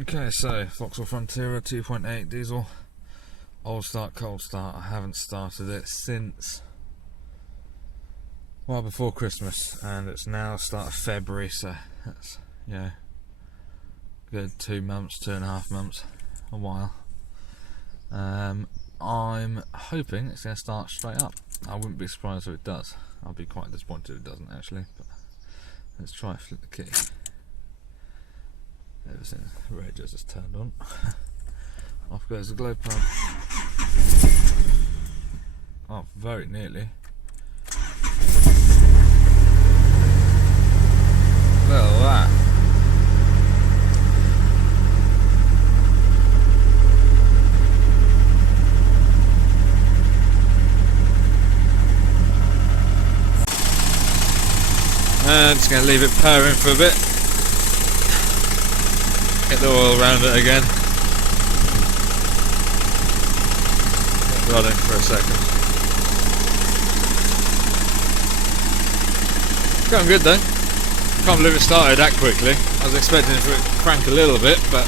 Okay, so Vauxhall Frontera 2.8 diesel, old start, cold start. I haven't started it since, well, before Christmas, and it's now start of February, so that's, yeah, good 2 months, 2.5 months, a while. I'm hoping it's going to start straight up. I wouldn't be surprised if it does. I'll be quite disappointed if it doesn't, actually, but let's try and flip the key. Everything, the radio's just turned on. Off goes the glow plug. Oh, very nearly. Look at that. And just going to leave it purring for a bit. Get the oil around it again. Running for a second. Going good though. Can't believe it started that quickly. I was expecting it to crank a little bit, but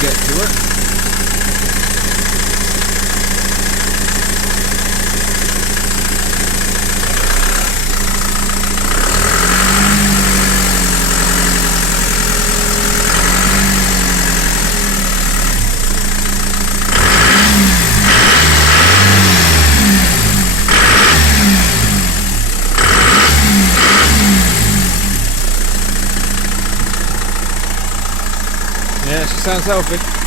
get to it. Yeah, she sounds healthy.